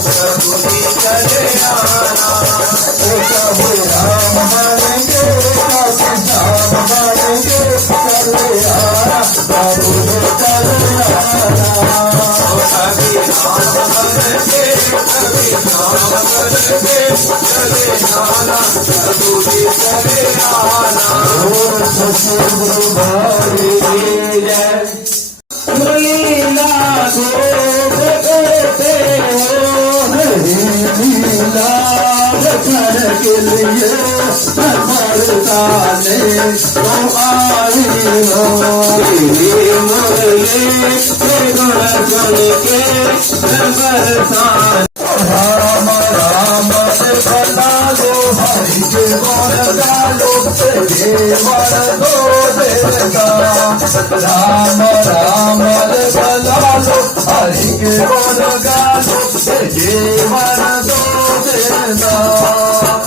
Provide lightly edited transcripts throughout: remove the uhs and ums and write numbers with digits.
प्रभु जी चले आना। कभी राम बनेंगे कभी श्याम बनेंगे चले आना प्रभु जी चले आना। कभी राम बनेंगे कभी श्याम बनेंगे चले आना प्रभु जी चले आना। सतगुरु भाई जय लीला गोप करते हो लीला रखन के लिए मरता ने तो आई हो मुरली के गुण गुण के बरसा। राम राम बता दो हरि के गुण गालो जीवन दो देता। राम राम बता दो हरि के गुण गालो जीवन दो देता।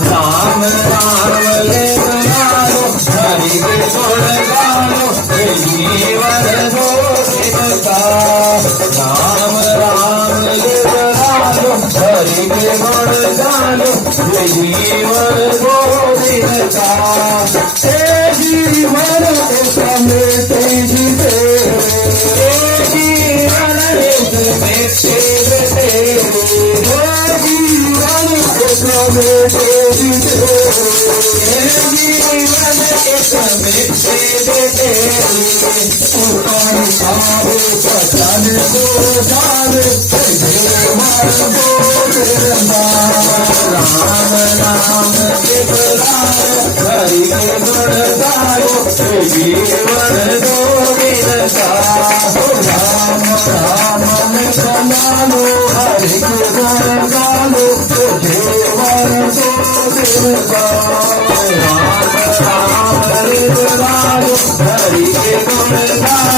राम राम ले गालो हरि के गुण गालो जीवन दो देता। राम राम ले गालो हरि के गुण गालो जीवन दो देता। हे जीवन में तेजी से जीवन में तेरे जीवन में तेजी से जीवन में तेरे आवे पठान को जान जीवन दो देता। राम राम हरि के गुण गायो जीवन दो देता। राम राम गालो हरि के गुण गालो जीवन दो देता। राम राम गालो हरि के गुण गालो